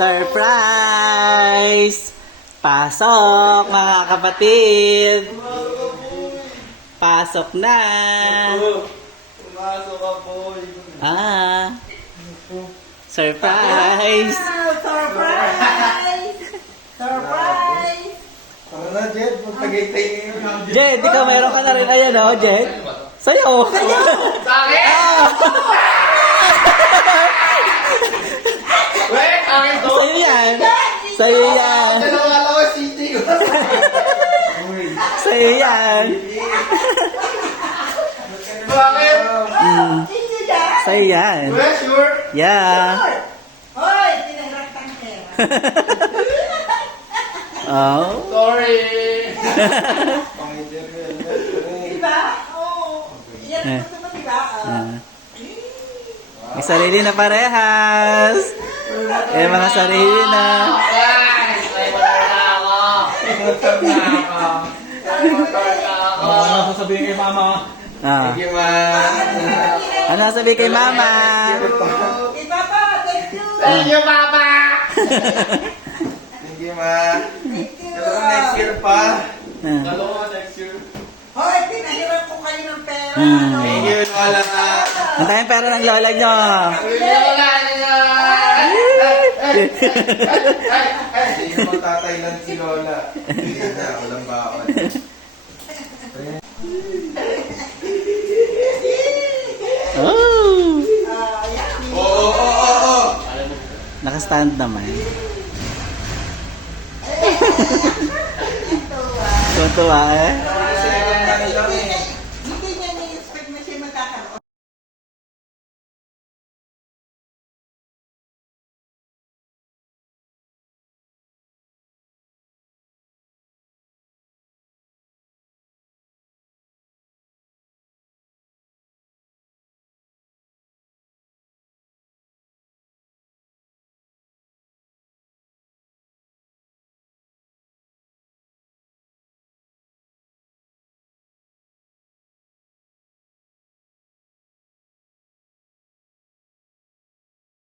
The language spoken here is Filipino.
Surprise! Pasok, mga kapatid! Pasok na! Pumasok ka, boy. Surprise! Surprise! Surprise! Tara na, Jed. Magtagay-tay ngayon. Jed, ikaw meron ka na rin. Ayan o, Jed. Sa'yo! Bakit? Wait, akin to. Sa'yo yan! Sa'yo yan! Dalawa, city ko. Sa'yo yan! Bakit? Hindi yan! Sa'yo yan! Well, sure. Yeah! Hoy! Tinahirap kang pera. Oh! Sorry. Pangit yan. Diba? Oo. Yan ang gusto mo, diba? May sarili na parehas! Eh, mga sarili na! Guys, may motor na ako. May motor na ako. May motor na ako. Ano sasabihin kay mama? Ah. Thank you, ma. Ano sabi kay mama? Kay Papa, thank you! Thank you, Papa. Thank you, ma. Thank you! Dalawa next year pa. Ah. Dalawa next year. Hoy, tinahirap ko kayo ng pera. Thank you, Lola. Ang tayong pera ng lola nyo! Wala nila. Hindi na magtatailan si Lola. Hindi na, walang baon. Oh! Yan. Oo. Naka-stand naman. Tuwa eh.